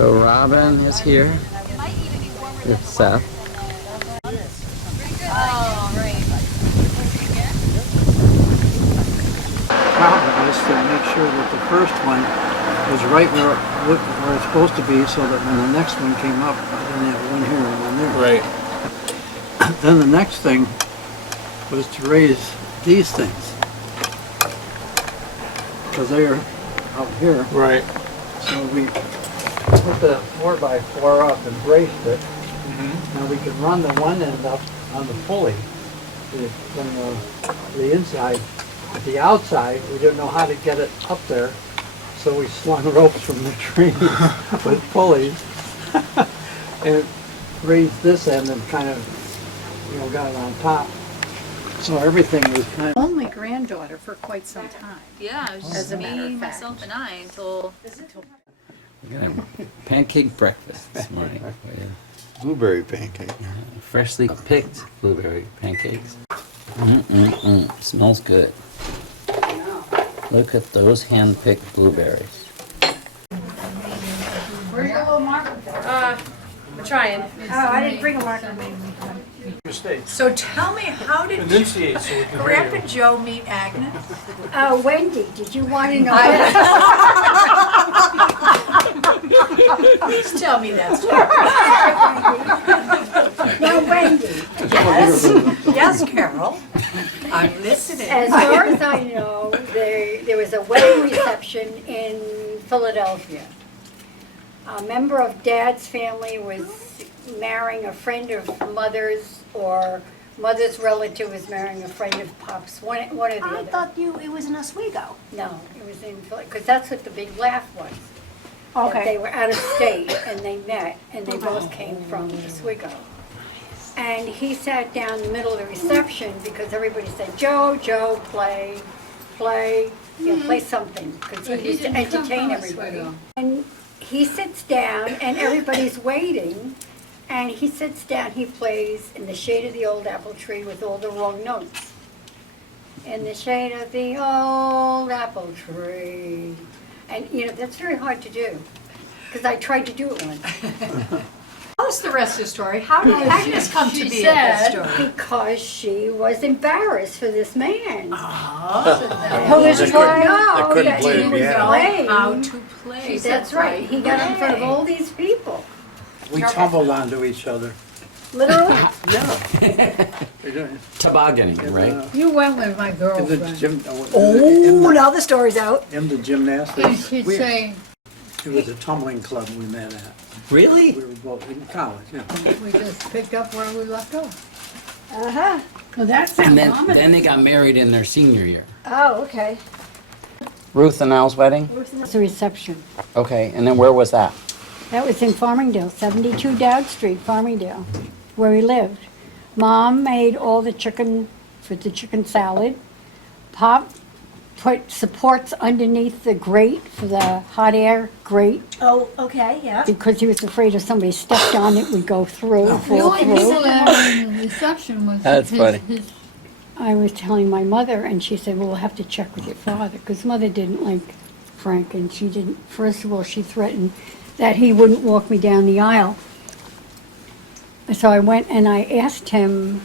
So Robin is here with Seth. Problem is to make sure that the first one was right where it's supposed to be, so that when the next one came up, I didn't have one here and one there. Right. Then the next thing was to raise these things, because they are out here. Right. So we put the 4x4 up and braced it. Now we could run the one end up on the pulley from the inside. At the outside, we didn't know how to get it up there, so we slung ropes from the trees with pulleys and raised this end and kind of, got it on top. So everything was kind of... Only granddaughter for quite some time. Yeah, it was just me, myself, and I until... We got a pancake breakfast this morning. Blueberry pancake. Freshly picked blueberry pancakes. Smells good. Look at those hand-picked blueberries. Where's your little marker? We're trying. Oh, I didn't bring a marker. So tell me, how did Grandpa Joe meet Agnes? Wendy, did you want to know? Please tell me that story. No, Wendy. Yes, yes, Carol. I'm listening. As far as I know, there was a wedding reception in Philadelphia. A member of Dad's family was marrying a friend of Mother's, or Mother's relative was marrying a friend of Pop's, one or the other. I thought it was in Oswego. No, it was in Philly, because that's what the big laugh was. That Okay. they were out of state and they met, and they both came from Oswego. And he sat down in the middle of the reception because everybody said, Joe, play, play something, because he used to entertain everybody. And he sits down and everybody's waiting, and he sits down, he plays In the Shade of the Old Apple Tree with all the wrong notes. In the shade of the old apple tree. And, that's very hard to do, because I tried to do it once. Tell us the rest of the story. How did Agnes come to be at this story? Because she was embarrassed for this man. Who is couldn't- No, they couldn't that play he the was piano. playing. How to play. That's right. He got in front of all these people. We tumbled onto each other. Literally. Tobogganing, right? You went with my In the girlfriend. gym, Now the story's out. in the gymnastics. And she'd say, It was a tumbling club we met at. Really? We were both in college, yeah. we just picked up where we left off. Well, that's And then they got married in their senior year. Oh, okay. Ruth and Al's wedding? It's a reception. Okay, and then where was that? That was in Farmingdale, 72 Dowd Street, Farmingdale, where we lived. Mom made all the chicken for the chicken salad. Pop put supports underneath the grate for the hot air grate, Oh, okay, yeah. because he was afraid if somebody stepped on it, would go through, The fall only people through. that were in the reception was That's funny. I was telling my mother, and she said, well, we'll have to check with your father, because Mother didn't like Frank, and she didn't, first of all, she threatened that he wouldn't walk me down the aisle. So I went and I asked him,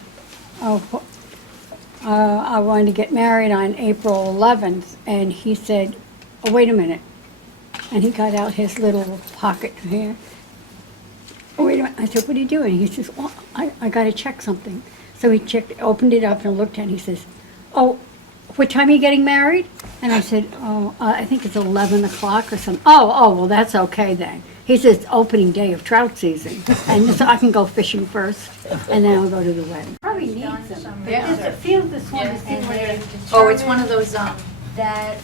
I wanted to get married on April 11th, and he said, oh, wait a minute. And he got out his little pocket here. Oh, wait a minute. I said, what are you doing? He says, well, I got to check something. So he opened it up and looked at it, and he says, oh, what time are you getting married? And I said, I think it's 11 o'clock or something. Oh, well, that's okay then. He says, it's opening day of trout season, and so I can go fishing first, and then I'll go to the wedding. Probably needs them. Yeah. Just to feel this one to see what it is. Oh, it's one of those, That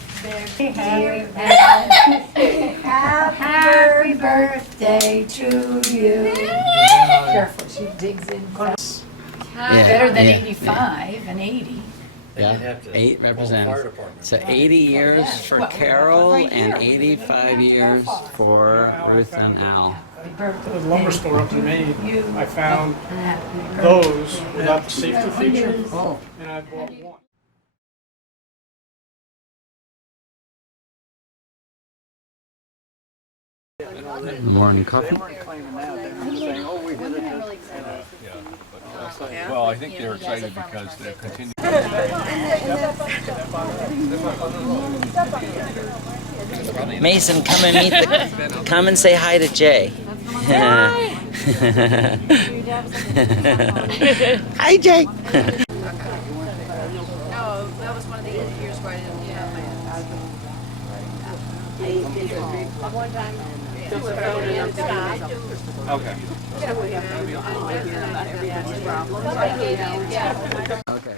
Happy birthday to you. careful, she digs in. Yeah, Better than yeah, 85 and 80. Yeah, 8 represents. So 80 years for Carol and 85 years for Ruth and Al. The lumber store up in Maine, I found those without the safety feature, and I bought one. The morning coffee. They weren't claiming that, they were just saying, oh, we did it. Well, I think they're excited because they're continuing. Mason, come and say hi to Jay. Hi, Jay. No, that was one of the years where I didn't have Okay. Okay.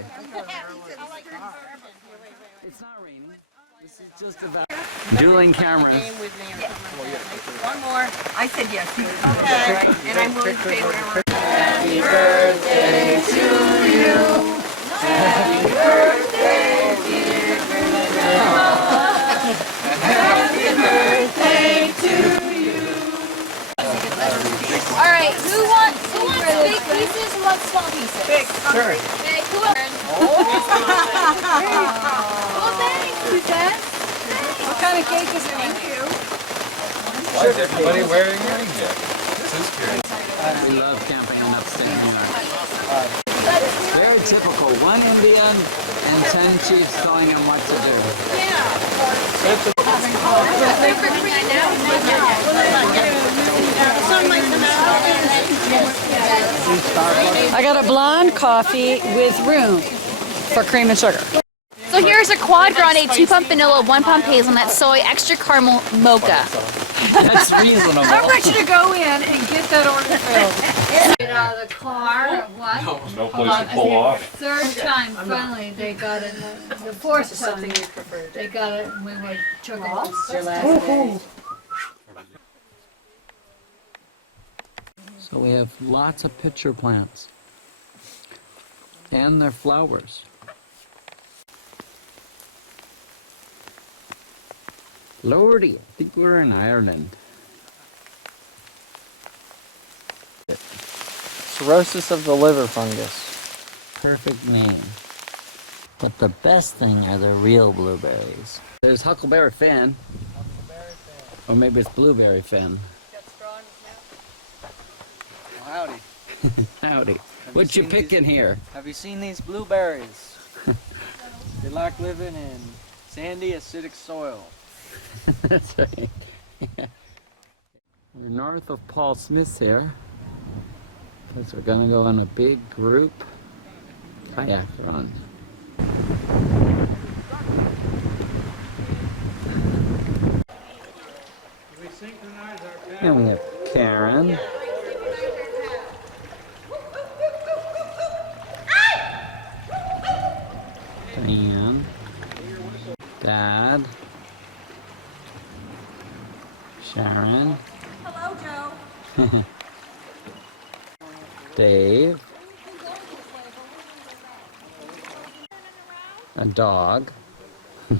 It's not raining. This is just about dueling cameras. One more. I said yes. Okay. And I'm willing to pay whatever. Happy birthday to you. Happy birthday, dear Grandma. Happy birthday to you. All right, who wants big pieces and wants small pieces? Big. Sure. Big. Who else? Well, thanks, Suzanne. What kind of cake is it? Thank you. Why is everybody wearing ring jackets? This is curious. We love camping in upstate New York. Very typical. One Indian and 10 chiefs telling him what to do. I got a blonde coffee with room for cream and sugar. So here's a quad grande, 2-pump vanilla, 1-pump hazelnut, soy, extra caramel, mocha. That's reasonable. I'm ready to go in and get that order filled. Get out of the car, what? No place to pull off. Third time, finally, they got it. The fourth time, they got it, and we took it. So we have lots of pitcher plants. And their flowers. Lordy, I think we're in Ireland. Cirrhosis of the liver fungus. Perfect name. But the best thing are the real blueberries. There's Huckleberry Finn. Or maybe it's Blueberry Finn. Well, howdy. Howdy. What you picking here? Have you seen these blueberries? They like living in sandy, acidic soil. That's right. We're north of Paul Smith's here. Because we're going to go on a big group kayak run. And we have Karen. Diane. Dad. Sharon. Hello, Joe. Dave. A dog.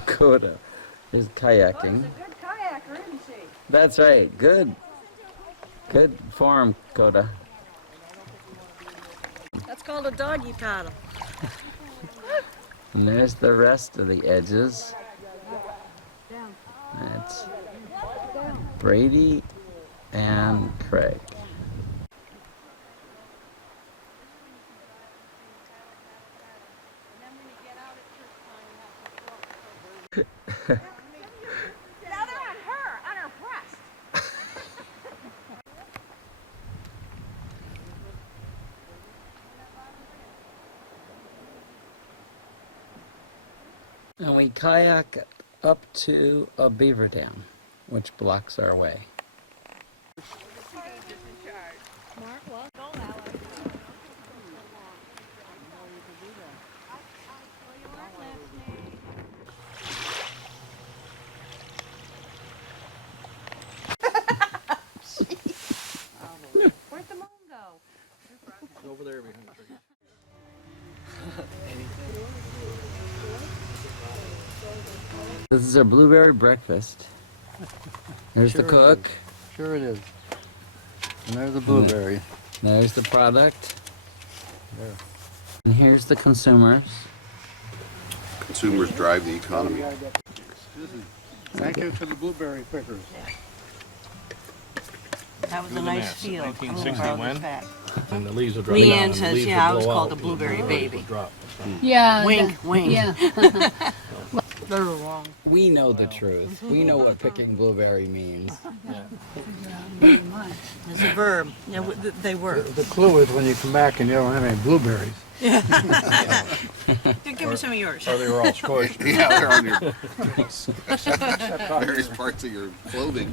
Coda is kayaking. Good kayaker, isn't she? That's right. Good. Good form, Coda. That's called a doggy paddle. And there's the rest of the edges. That's Brady and Craig. And we kayak up to a beaver dam, which blocks our way. Where'd the moon go? Over there behind the tree. This is our blueberry breakfast. There's the cook. Sure it is. And there's the blueberry. There's the product. There. And here's the consumers. Consumers drive the economy. Thank you to the blueberry pickers. That was a nice field. 1960 when? And the leaves will drop Leanne down, and the says, leaves yeah, I will was blow called out, a blueberry and the leaves baby. will drop. Yeah. Wink, wink. Yeah. They're wrong. We know the truth. We know what picking blueberry means. It's a verb. Yeah, they were. The clue is when you come back and you don't have any blueberries. Here, give me some of yours. Or they were all scorched. Yeah, they're on your various parts of your clothing.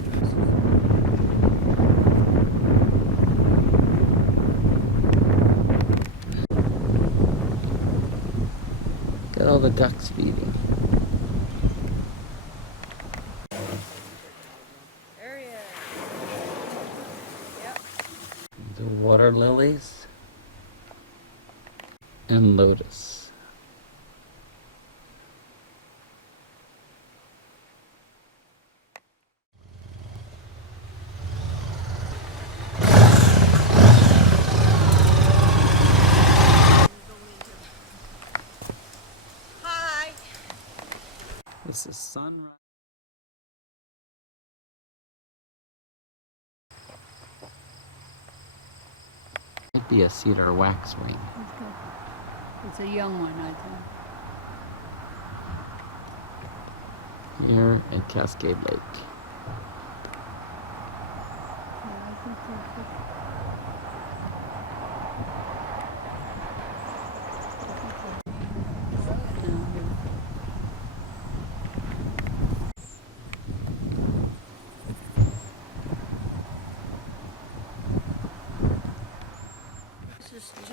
Got all the ducks feeding. There he is. Yep. The water lilies and lotus. Hi. This is sunrise. Might be a cedar waxwing. It's a young one, I think. Here at Cascade Lake.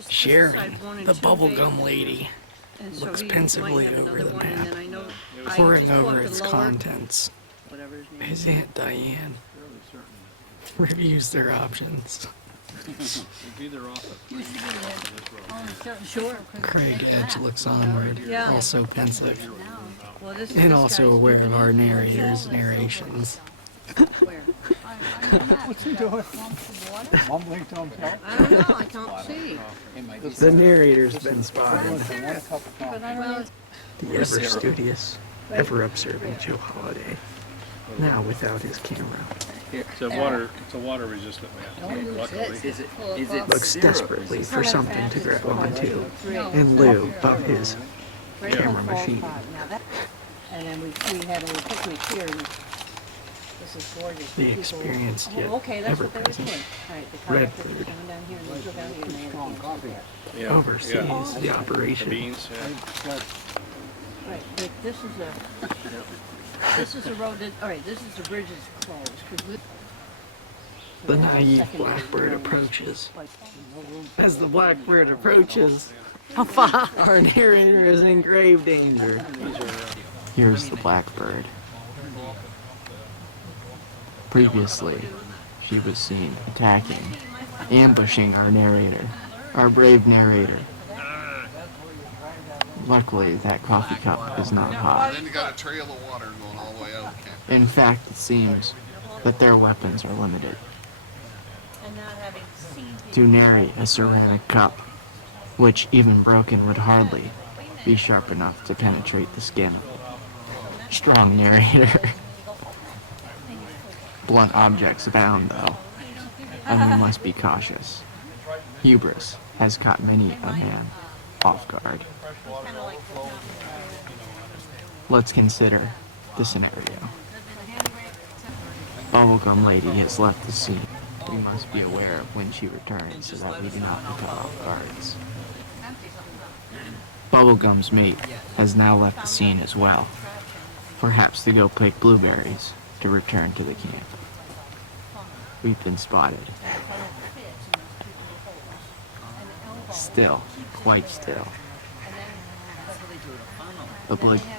Share the bubblegum lady looks pensively over the map, poring over its contents. His Aunt Diane reviews their options. Sure. Craig Edge looks onward, Yeah. also pensive, Well, this and this also guy's aware really of our good. narrator's narrations. What's he doing? Mumbling to himself? I don't know, I can't see. The narrator's been spotted. But I don't know. The ever studious, ever observant Joe Holliday, now without his camera, It's a water resistant mat, luckily. looks desperately for something to grab onto in lieu of his camera machine. And then we had a little picnic here, and this is gorgeous. The experienced yet Okay, that's what they were ever-present doing. Right, the Red kayakers Bird coming down here, and they go down here, and they had a campsite there. Yeah, oversees yeah. the operation. Beans, yeah. Right, but this is a road that, all right, this is the bridge is closed, 'cause we. The naive blackbird approaches. As the blackbird approaches, our narrator is in grave danger. Here's the blackbird. Previously, she was seen attacking, ambushing our narrator, our brave narrator. Luckily, that coffee cup is not hot. Then you got a trail of water going all the way out. In fact, it seems that their weapons are limited. To nary a ceramic cup, which even broken would hardly be sharp enough to penetrate the skin. Strong narrator. Blunt objects abound, though, and we must be cautious. Hubris has caught many a man off guard. Let's consider the scenario. Bubblegum Lady has left the scene. We must be aware of when she returns so that we do not be caught off guards. Bubblegum's mate has now left the scene as well. Perhaps to go pick blueberries to return to the camp. We've been spotted. Still, quite still. The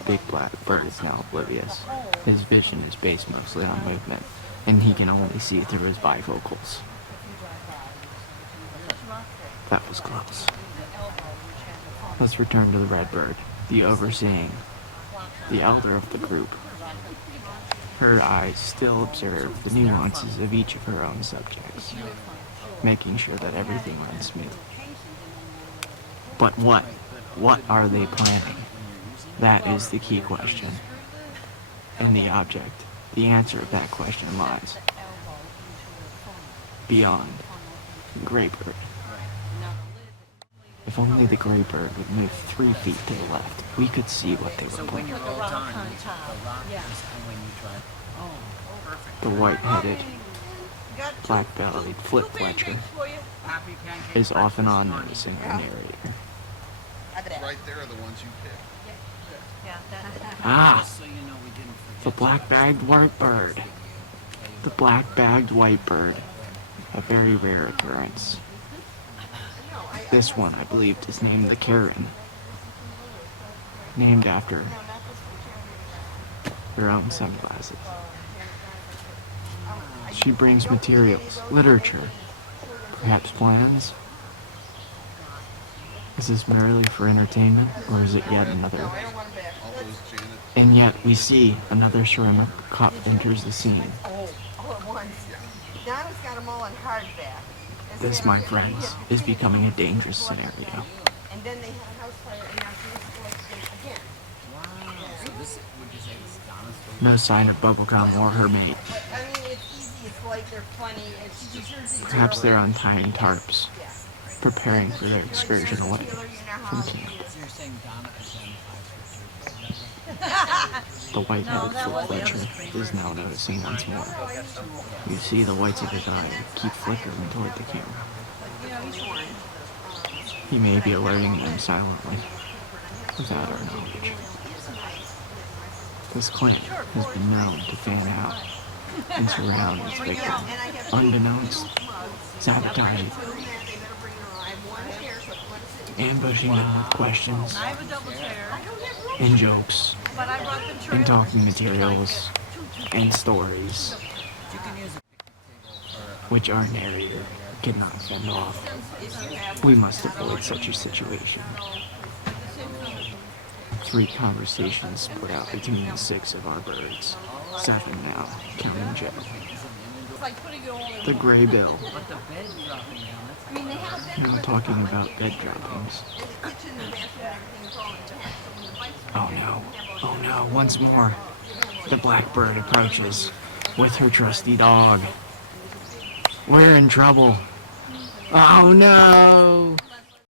big black bird is now oblivious. His vision is based mostly on movement, and he can only see through his bifocals. That was close. Let's return to the red bird, the overseeing, the elder of the group. Her eyes still observe the nuances of each of her own subjects, making sure that everything runs smooth. But what are they planning? That is the key question. And the answer of that question lies beyond, gray bird. If only the gray bird would move 3 feet to the left, we could see what they were playing. The white-headed, black-bellied flip-fletcher is often on noticing the narrator. Right there are the ones you picked. Ah! The black-bagged white bird. The black-bagged white bird. A very rare occurrence. This one, I believe, is named the Karen. Named after her own sunglasses. She brings materials, literature, perhaps plans. Is this merely for entertainment, or is it yet another? And yet we see another ceramic cup enters the scene. This, my friends, is becoming a dangerous scenario. And then they had a house fire and now she was collecting again. So this, would you say this is Donna's story? No sign of Bubblegum or her mate. I mean, it's easy, it's like they're funny, it's Perhaps they're untying tarps, preparing for their excursion away from camp. The white-headed flip-fletcher is now noticing once more. You see the whites of his eye keep flickering toward the camera. He may be alerting them silently, without our knowledge. This clan has been known to fan out and surround its victim, unbeknownst, sabotage it, ambushing them with questions and jokes and talking materials and stories, which our narrator cannot fend off. We must avoid such a situation. 3 conversations split out between the 6 of our birds. 7 now, counting Joe. The gray bill. Now talking about bed droppings. Oh no, once more. The blackbird approaches with her trusty dog. We're in trouble. Oh no!